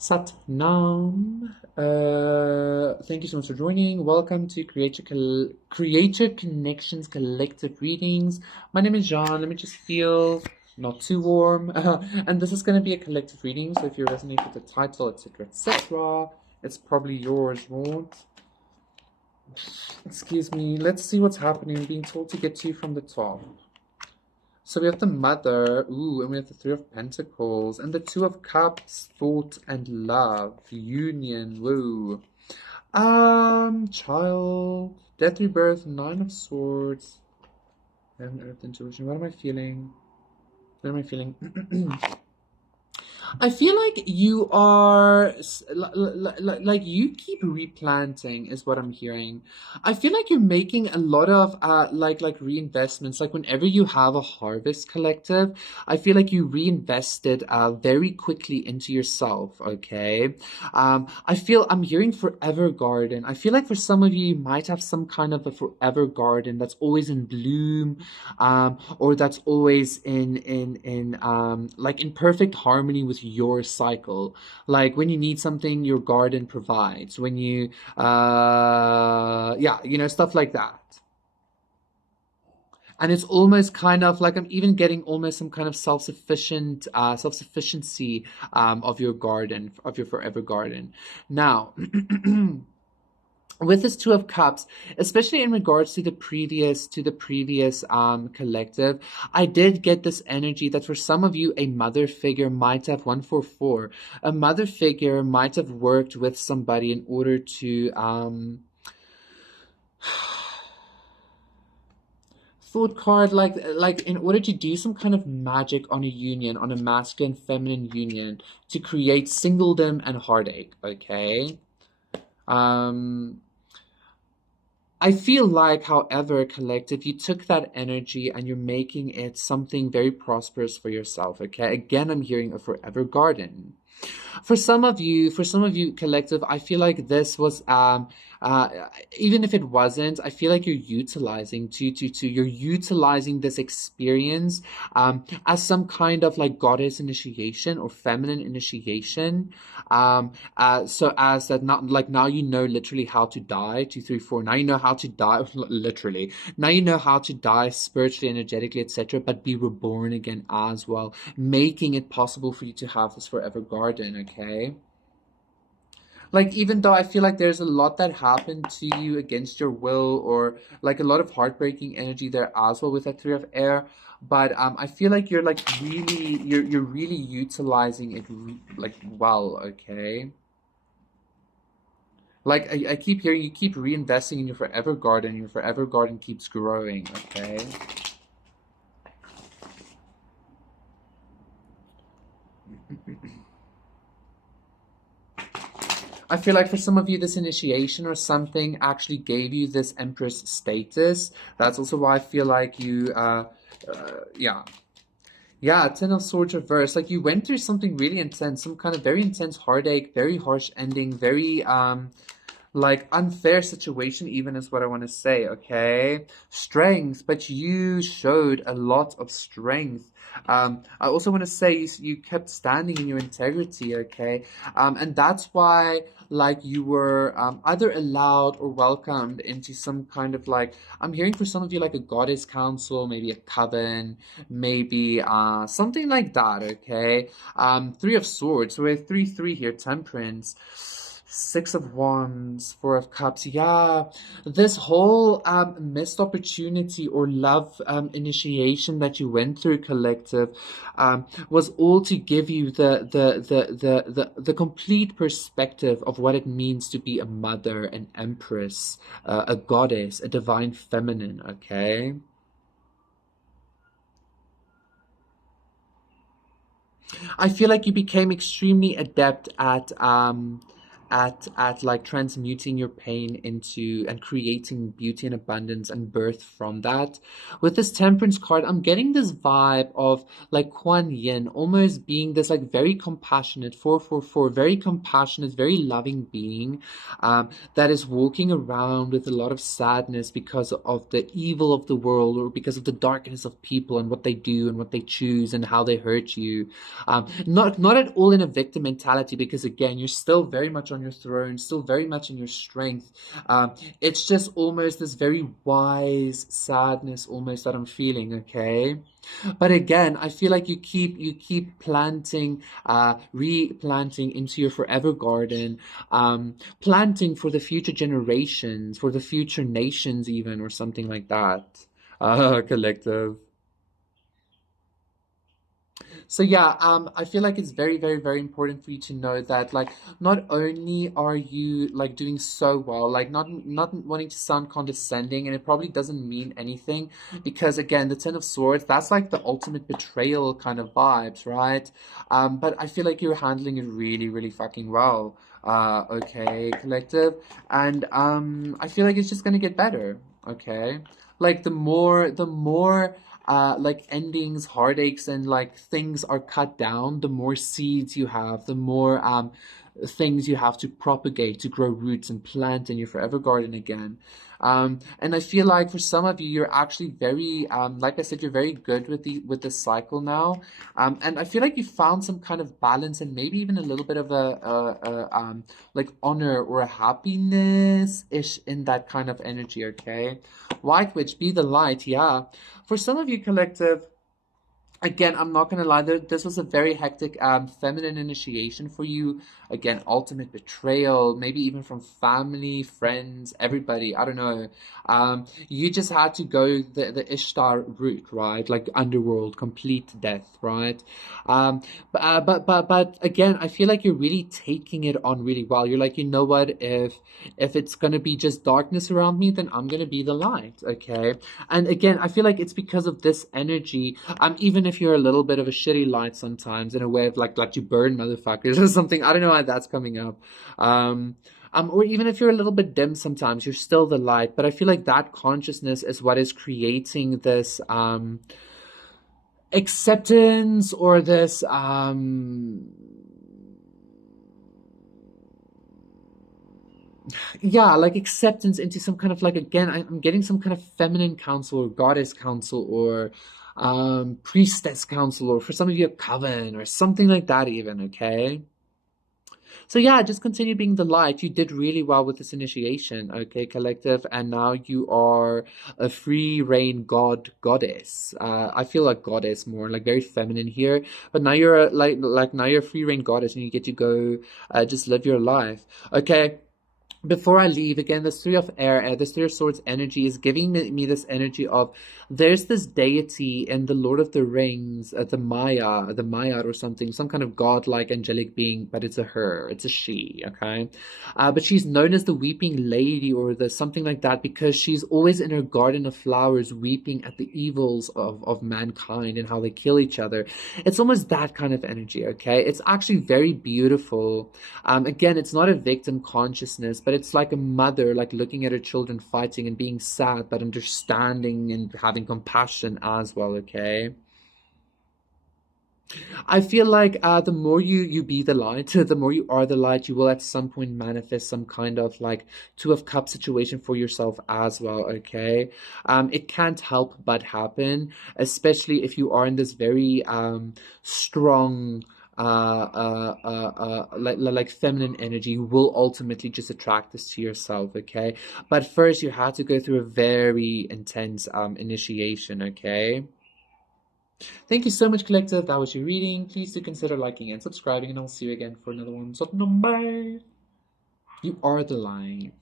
Sat Nam. Thank you so much for joining. Welcome to Creator Connections Collective Readings. My name is John. Let me just feel not too warm. And this is going to be a collective reading. So if you resonate with the title, etc., it's probably yours, Maud. Excuse me. Let's see what's happening. I'm being told to get to you from the top. So we have the Mother, ooh, and we have the Three of Pentacles, and the Two of Cups, thought and love, union, woo. Child, death, rebirth, Nine of Swords, Heaven, Earth, intuition. What am I feeling? What am I feeling? I feel like you are like you keep replanting is what I'm hearing. I feel like you're making a lot of like reinvestments. Like whenever you have a harvest collective, I feel like you reinvested very quickly into yourself. Okay, I feel I'm hearing forever garden. I feel like for some of you, you might have some kind of a forever garden that's always in bloom, or that's always in like in perfect harmony with your cycle. Like when you need something, your garden provides. When you yeah, stuff like that. And it's almost kind of like I'm even getting almost some kind of self-sufficiency of your garden, of your forever garden. Now with this Two of Cups, especially in regards to the previous collective, I did get this energy that for some of you, a mother figure might have 144. A mother figure might have worked with somebody in order to thought card, like in order to do some kind of magic on a union, on a masculine feminine union, to create singledom and heartache. Okay. um I feel like, however, collective, you took that energy and you're making it something very prosperous for yourself. Okay. Again, I'm hearing a forever garden. For some of you, collective, I feel like this was uh even if it wasn't, I feel like you're utilizing this experience as some kind of like goddess initiation or feminine initiation. So as that, not like, now you know literally how to die. 234, now you know how to die. Literally, now you know how to die spiritually, energetically, etc., but be reborn again as well, making it possible for you to have this forever garden. Okay. Like, even though I feel like there's a lot that happened to you against your will, or like a lot of heartbreaking energy there as well with that Three of Air, but I feel like you're like really, you're really utilizing it like well. Okay. Like I keep hearing you keep reinvesting in your forever garden. Your forever garden keeps growing. Okay. I feel like for some of you, this initiation or something actually gave you this Empress status. That's also why I feel like you, yeah. Yeah, Ten of Swords reverse. Like you went through something really intense, some kind of very intense heartache, very harsh ending, very, like unfair situation even is what I want to say. Okay, strength, but you showed a lot of strength. I also want to say you kept standing in your integrity. Okay. And that's why, like, you were either allowed or welcomed into some kind of, like, I'm hearing for some of you like a goddess council, maybe a coven, maybe something like that. Okay. Three of Swords, so we're 3-3 here. Temperance, Six of Wands, Four of Cups. Yeah, this whole missed opportunity or love initiation that you went through, collective, was all to give you the complete perspective of what it means to be a mother, an empress, a goddess, a divine feminine. Okay. I feel like you became extremely adept at at like transmuting your pain into and creating beauty and abundance and birth from that. With this Temperance card, I'm getting this vibe of like Kuan Yin almost being this like very compassionate 444, very compassionate, very loving being, that is walking around with a lot of sadness because of the evil of the world, or because of the darkness of people and what they do and what they choose and how they hurt you. Not at all in a victim mentality, because again, you're still very much on your throne, still very much in your strength. It's just almost this very wise sadness almost that I'm feeling, okay? But again, I feel like you keep planting, replanting into your forever garden, planting for the future generations, for the future nations even, or something like that. Collective. So yeah, I feel like it's very, very, very important for you to know that like not only are you like doing so well, like not wanting to sound condescending, and it probably doesn't mean anything, because again, the Ten of Swords, that's like the ultimate betrayal kind of vibes, right? But I feel like you're handling it really, really fucking well. Okay, collective, and I feel like it's just gonna get better. Okay, like the more like endings, heartaches, and like things are cut down, the more seeds you have, the more things you have to propagate to grow roots and plant in your forever garden again. And I feel like for some of you, you're actually very, like I said, you're very good with the cycle now. And I feel like you found some kind of balance and maybe even a little bit of a like honor or a happiness ish in that kind of energy. Okay, White Witch, be the light. Yeah, for some of you, collective, again, I'm not gonna lie, this was a very hectic feminine initiation for you. Again, ultimate betrayal, maybe even from family, friends, everybody. I don't know. You just had to go the Ishtar route, right? Like underworld, complete death, right? But again, I feel like you're really taking it on really well. You're like, you know what? If it's gonna be just darkness around me, then I'm gonna be the light, okay? And again, I feel like it's because of this energy. Even if you're a little bit of a shitty light sometimes, in a way of like you burn motherfuckers or something. I don't know why that's coming up. Or even if you're a little bit dim sometimes, you're still the light. But I feel like that consciousness is what is creating this acceptance, or this yeah, like acceptance into some kind of like, again, I'm getting some kind of feminine counsel or goddess counsel, or priestess counsel, or for some of you a coven or something like that even, okay? So yeah, just continue being the light. You did really well with this initiation, okay, collective, and now you are a free reign goddess. I feel like goddess more like very feminine here, but now you're like now you're a free reign goddess, and you get to go just live your life. Okay, before I leave, again, this Three of Air, this Three of Swords energy is giving me this energy of there's this deity in the Lord of the Rings, the Maya or something, some kind of godlike angelic being, but it's a her, it's a she, okay? But she's known as the Weeping Lady, or the something like that, because she's always in her garden of flowers weeping at the evils of mankind and how they kill each other. It's almost that kind of energy, okay? It's actually very beautiful. Again, it's not a victim consciousness, but it's like a mother, like looking at her children fighting and being sad, but understanding and having compassion as well, okay? I feel like the more you be the light, the more you are the light, you will at some point manifest some kind of like Two of Cups situation for yourself as well, okay? It can't help but happen, especially if you are in this very strong like feminine energy. You will ultimately just attract this to yourself, okay? But first you have to go through a very intense initiation, okay? Thank you so much, collective. That was your reading. Please do consider liking and subscribing, and I'll see you again for another one. So, bye. You are the light.